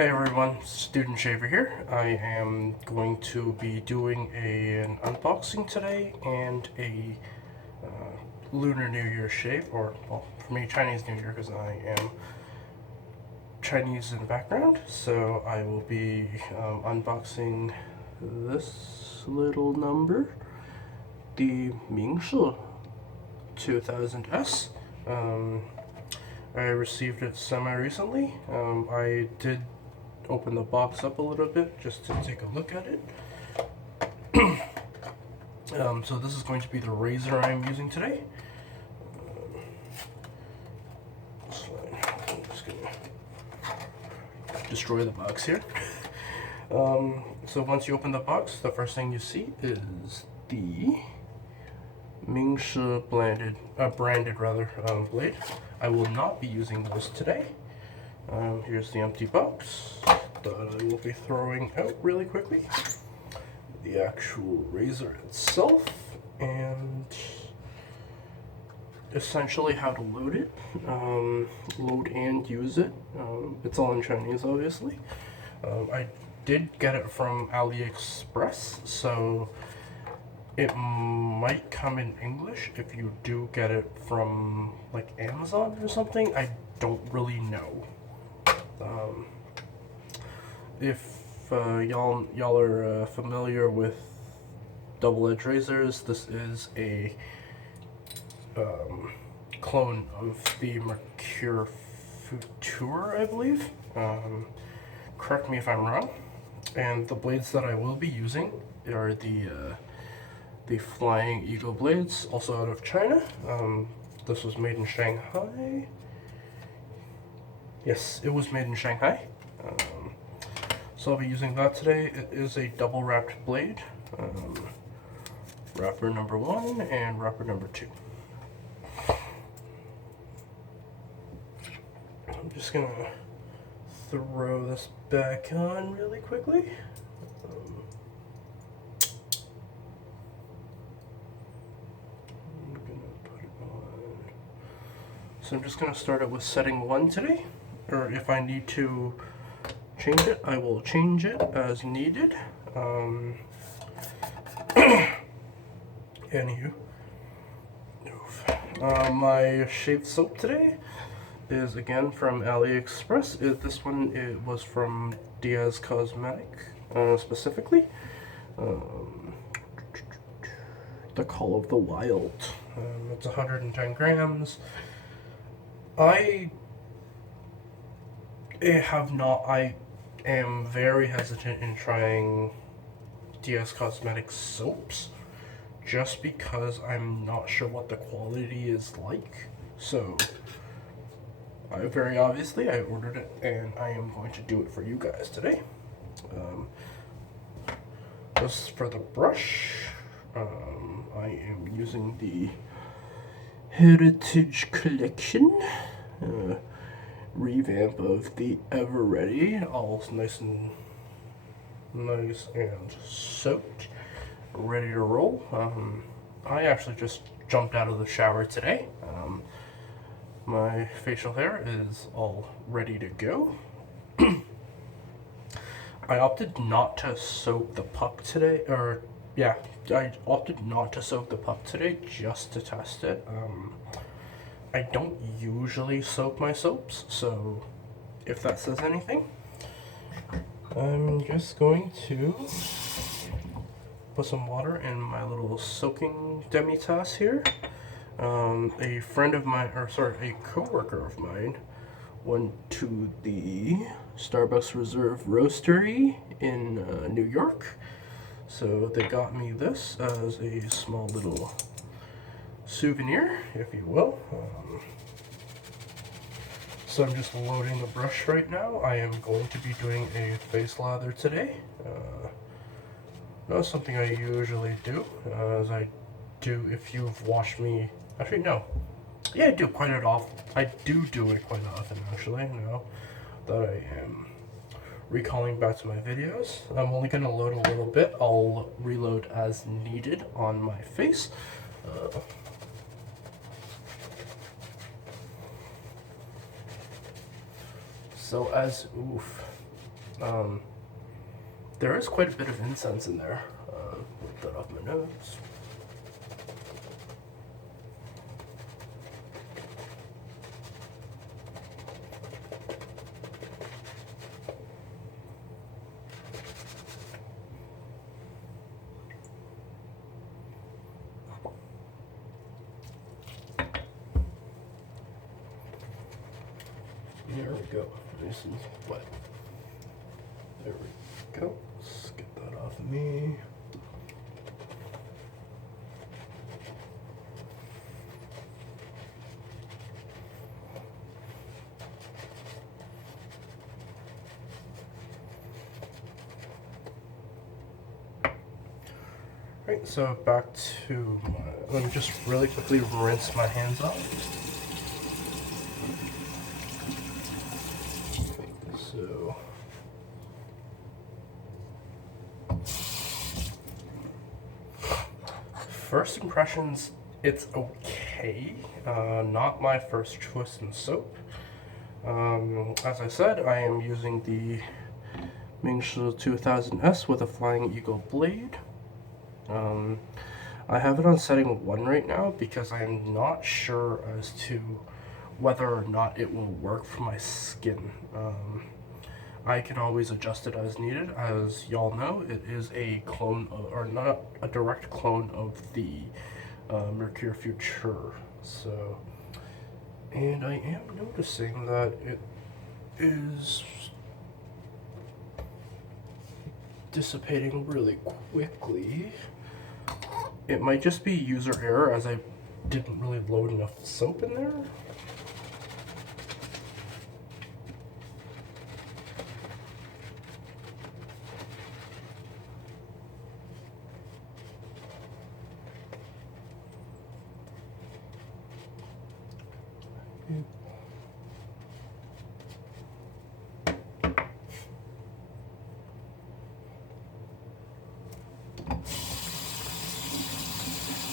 Hey everyone, Student Shaver here. I am going to be doing an unboxing today and a Lunar New Year shave, or well, for me Chinese New Year because I am Chinese in the background. So I will be unboxing this little number, the 明式 2000S. I received it semi-recently. I did open the box up a little bit just to take a look at it. So this is going to be the razor I'm using today. I'm just gonna destroy the box here. So once you open the box, the first thing you see is the 明式 branded blade. I will not be using those today. Here's the empty box that I will be throwing out really quickly. The actual razor itself and essentially how to load it, load and use it. It's all in Chinese, obviously. I did get it from AliExpress, so it might come in English if you do get it from like Amazon or something. I don't really know. If y'all are familiar with double-edged razors, this is a clone of the Mercure Futur, I believe. Correct me if I'm wrong. And the blades that I will be using are the Flying Eagle blades, also out of China. This was made in Shanghai. Yes, it was made in Shanghai. So I'll be using that today. It is a double wrapped blade. Wrapper number 1 and wrapper number 2. I'm just gonna throw this back on really quickly. I'm gonna put it on. So I'm just gonna start it with setting 1 today, or if I need to change it, I will change it as needed. Anywho, my shave soap today is again from AliExpress. This one was from Diaz Cosmetic, specifically. The Call of the Wild. It's 110 grams. I am very hesitant in trying Diaz Cosmetic soaps just because I'm not sure what the quality is like. So very obviously I ordered it and I am going to do it for you guys today. This is for the brush. I am using the Heritage Collection revamp of the Ever Ready, all nice and soaked, ready to roll. I actually just jumped out of the shower today. My facial hair is all ready to go. I opted not to soak the puck today, I opted not to soak the puck today just to test it. I don't usually soak my soaps, so if that says anything, I'm just going to put some water in my little soaking demi-tasse here. A friend of mine, a co-worker of mine, went to the Starbucks Reserve Roastery in New York, so they got me this as a small little souvenir, if you will. So I'm just loading the brush right now. I am going to be doing a face lather today. Not something I usually do, as I do if you've watched me. Actually, no. Yeah, I do it quite often. I do it quite often, actually, now that I am recalling back to my videos. I'm only going to load a little bit. I'll reload as needed on my face. So Um, there is quite a bit of incense in there. Wipe that off my nose. There we go. Nice and wet. There we go. Let's get that off of me. Right, so back to let me just really quickly rinse my hands off. So first impressions, it's okay. Not my first choice in soap. As I said, I am using the Mingshi 2000S with a Flying Eagle blade. I have it on setting 1 right now because I am not sure as to whether or not it will work for my skin. I can always adjust it as needed. As y'all know, it is a clone, or not a direct clone of the Mercure Future. So, and I am noticing that it is dissipating really quickly. It might just be user error as I didn't really load enough soap in there.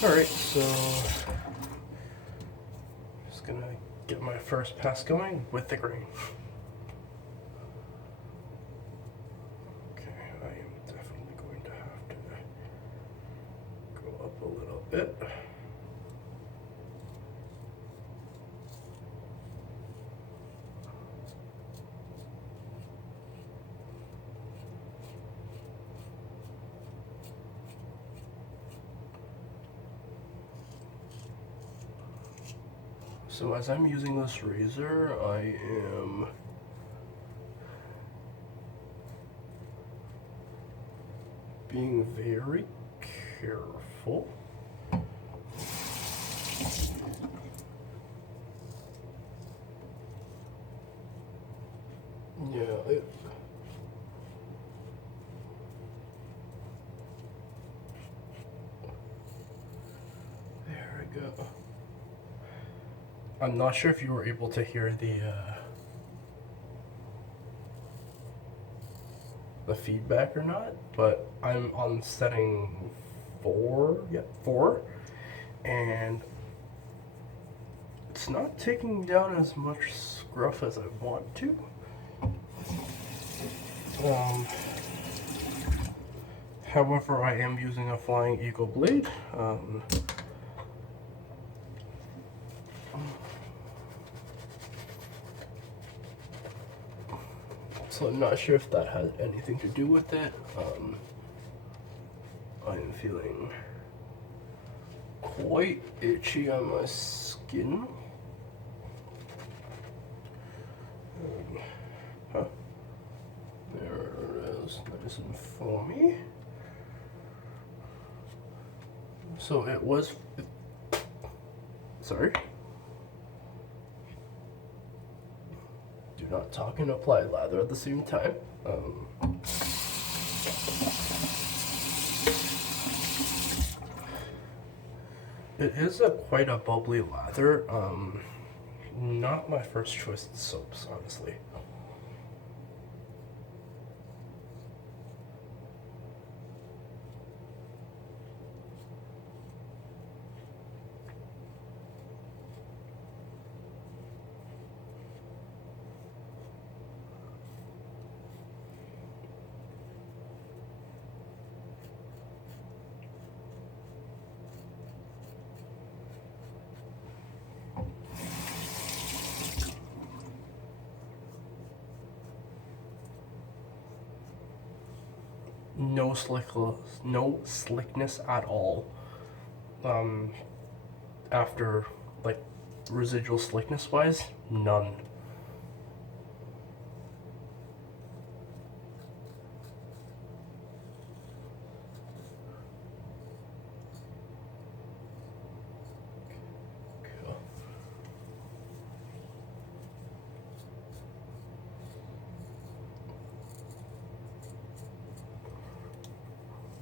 Alright, so just gonna get my first pass going with the grain. Okay, I am definitely going to have to go up a little bit. So as I'm using this razor, I am being very careful. Yeah, there we go. I'm not sure if you were able to hear the feedback or not, but I'm on setting 4, yeah, 4, and it's not taking down as much scruff as I want to. However, I am using a Flying Eagle blade. So I'm not sure if that has anything to do with it. I am feeling quite itchy on my skin. There it is, nice and foamy. So it was, sorry. Do not talk and apply lather at the same time. It is quite a bubbly lather. Not my first choice in soaps, honestly. no slickness at all. After, like, residual slickness wise, none.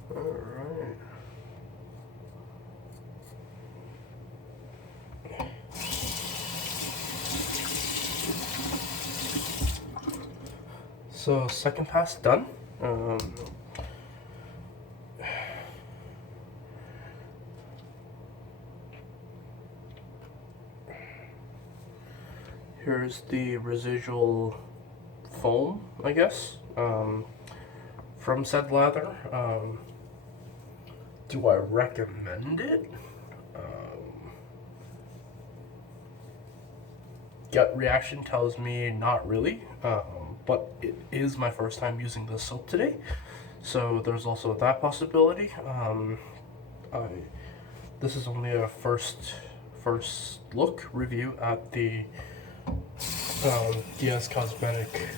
Alright. So second pass done. Here's the residual foam, I guess, from said lather. Do I recommend it? Gut reaction tells me not really, but it is my first time using this soap today, so there's also that possibility. This is only a first look review at the DS Cosmetic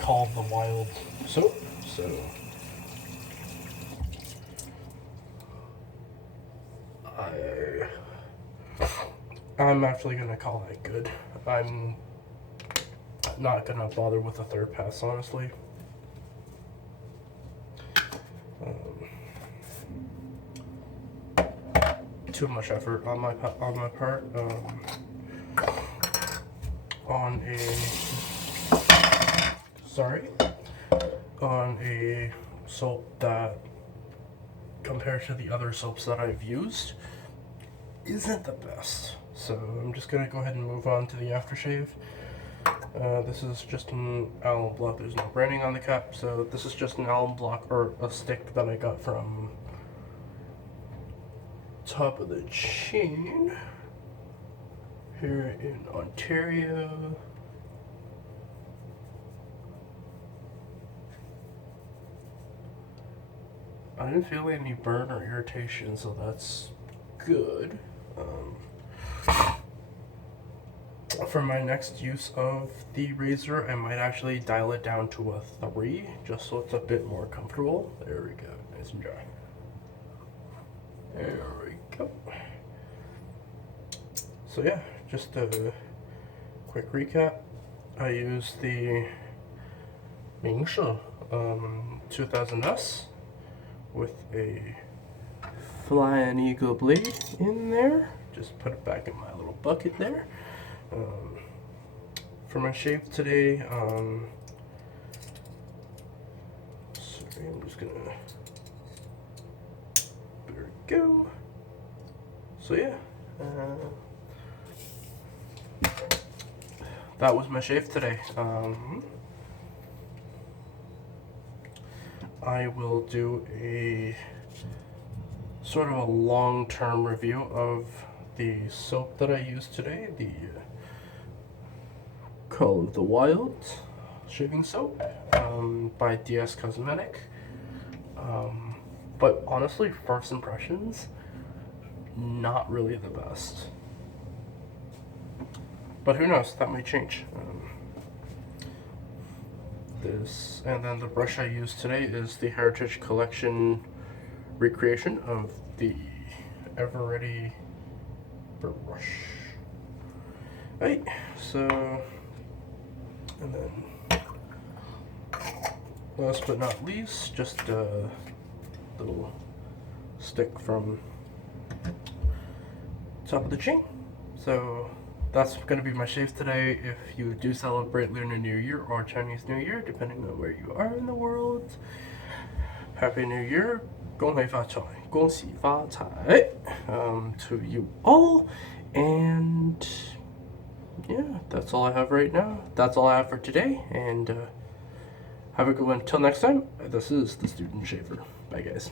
Call of the Wild soap, so I'm actually gonna call that good. I'm not gonna bother with a third pass, honestly. Too much effort on my part. On a soap that, compared to the other soaps that I've used, isn't the best. So I'm just gonna go ahead and move on to the aftershave. This is just an alum block. There's no branding on the cap, so this is just an alum block, or a stick that I got from Top of the Chain here in Ontario. I didn't feel any burn or irritation, so that's good. For my next use of the razor, I might actually dial it down to a 3, just so it's a bit more comfortable. There we go, nice and dry. There we go. So yeah, just a quick recap. I used the Mingshi 2000S with a Flying Eagle blade in there. Just put it back in my little bucket there. For my shave today, sorry, I'm just gonna, there we go. So yeah, that was my shave today. I will do a sort of a long-term review of the soap that I used today, the Call of the Wild shaving soap by DS Cosmetic. But honestly, first impressions, not really the best. But who knows, that might change. This, and then the brush I used today is the Heritage Collection recreation of the Ever-Ready brush. Right, so, and then last but not least, just a little stick from Top of the Chain. So that's going to be my shave today. If you do celebrate Lunar New Year or Chinese New Year, depending on where you are in the world, Happy New Year, 恭喜发财, 恭喜发财, to you all. And yeah, that's all I have right now. That's all I have for today. And have a good one. Till next time, this is the Student Shaver. Bye, guys.